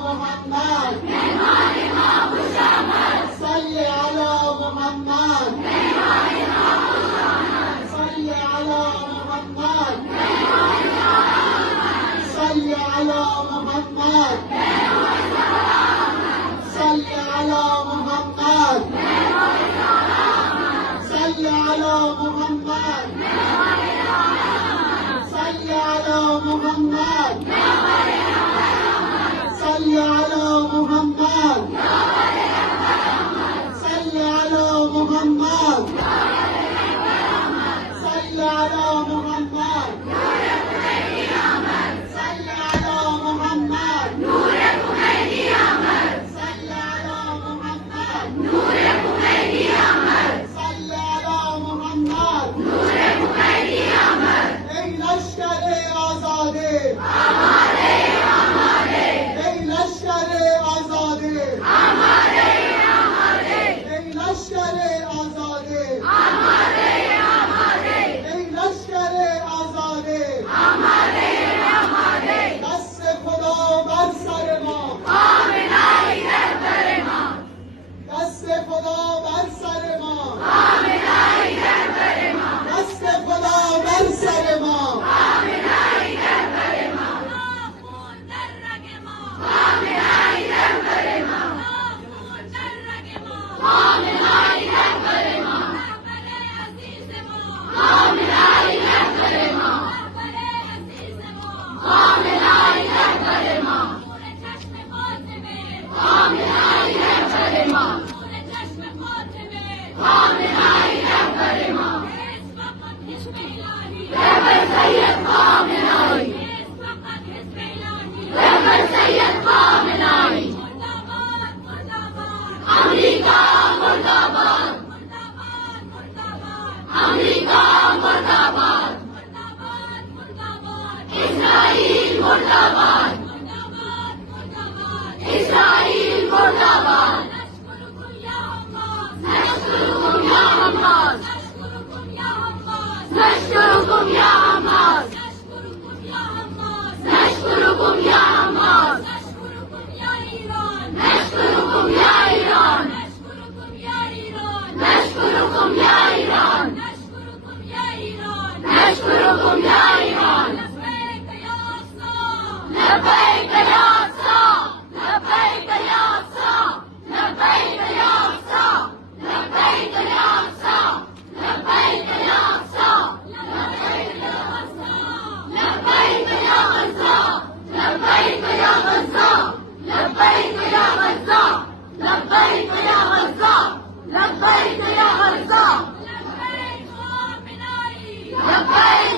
محمد صل على محمد صل على محمد صل على محمد صل على محمد صل على محمد صل على محمد صل على محمد صل على محمد صل على محمد صل على محمد نور الحميدي أحمد صل على محمد نور الحميدي أحمد صل على محمد نور الحميدي أحمد ای لشکر آزاده آماده آماده ای لشکر آزاده آماده آماده ای لشکر آزاده آماده آماده ای لشکر آزاده آماده آماده دست خدا بر سر ما آمنای در ما دست خدا بر سر ما آمنای در ما دست خدا بر سر ما آمنای در ما خون در رگ ما آمنای در ما خون در رگ ما آمنای در ما رهبر عزیز ما آمنای در ما رهبر عزیز ما آمنای در ما نور چشم فاطمه آمنای در ما نور چشم فاطمه آمنای در ما فقط حزب الهی رهبر سید خامنه‌ای فقط حزب الهی رهبر سید خامنه‌ای مرداباد مرداباد امریکا مرداباد مرداباد مرداباد امریکا مرداباد مرداباد مرداباد اسرائیل مرداباد مرداباد مرداباد اسرائیل مرداباد نشكركم يا حماس نشكركم يا حماس نشكركم يا حماس نشكركم يا حماس نشكركم يا إيران نشكركم يا إيران نشكركم يا إيران نشكركم يا إيران نشكركم يا إيران لبيك يا أقصى لبيك يا أقصى لبيك يا أقصى لبيك يا أقصى لبيك يا أقصى لبيك يا أقصى لبيك يا غزة لبيك يا غزة لبيك يا غزة لبيك يا غزة لبيك يا غزة لبيك خامنه‌ي لبيك